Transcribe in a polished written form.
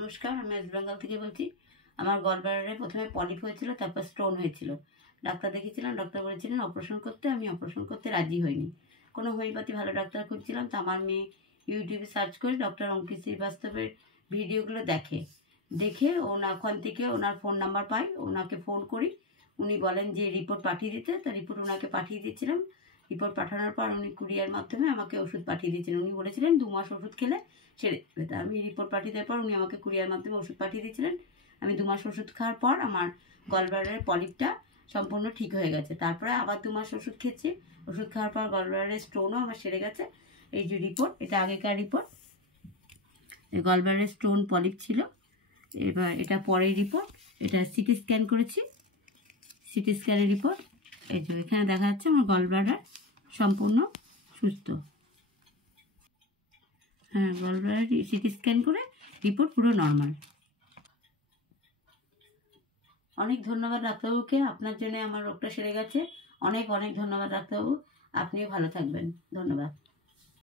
নমস্কার, আমি ওয়েস্ট বেঙ্গল থেকে বলছি। আমার গলব্লাডারে প্রথমে পলিপ হয়েছিল, তারপর স্টোন হয়েছিল। ডাক্তার দেখিয়েছিলাম, ডাক্তার বলেছিলেন অপারেশন করতে। আমি অপারেশন করতে রাজি হইনি। কোনো হোমিওপ্যাথি ভালো ডাক্তার খুঁজছিলাম, তো আমার মেয়ে ইউটিউবে সার্চ করে ডক্টর অঙ্কিত শ্রীবাস্তবের ভিডিওগুলো দেখে ওখান থেকে ওনার ফোন নাম্বার পাই, ওনাকে ফোন করি। উনি বলেন যে রিপোর্ট পাঠিয়ে দিতে, তা রিপোর্ট ওনাকে পাঠিয়ে দিয়েছিলাম। রিপোর্ট পাঠানোর পর উনি কুরিয়ার মাধ্যমে আমাকে ওষুধ পাঠিয়ে দিয়েছিলেন। উনি বলেছিলেন 2 মাস ওষুধ খেলে সেরে যাবে। তা আমি রিপোর্ট পাঠিয়ে দেওয়ার পর উনি আমাকে কুরিয়ার মাধ্যমে ওষুধ পাঠিয়ে দিয়েছিলেন। আমি 2 মাস ওষুধ খাওয়ার পর আমার গলব্লাডারের পলিপটা সম্পূর্ণ ঠিক হয়ে গেছে। তারপরে আবার 2 মাস ওষুধ খেয়েছি। ওষুধ খাওয়ার পর গলব্লাডারের স্টোনও আমার সেরে গেছে। এই যে রিপোর্ট, এটা আগেকার রিপোর্ট। গলব্লাডারের স্টোন পলিপ ছিল। এবার এটা পরের রিপোর্ট। এটা সিটি স্ক্যান করেছি, সিটি স্ক্যানের রিপোর্ট। এই যে এখানে দেখা যাচ্ছে আমার গলব্লাডার সম্পূর্ণ সুস্থ। হ্যাঁ, গলব্লাডার সিটি স্ক্যান করে রিপোর্ট পুরো নর্মাল। অনেক ধন্যবাদ ডাক্তারবাবুকে, আপনার জন্য আমার রোগটা সেরে গেছে। অনেক অনেক ধন্যবাদ ডাক্তারবাবু, আপনিও ভালো থাকবেন। ধন্যবাদ।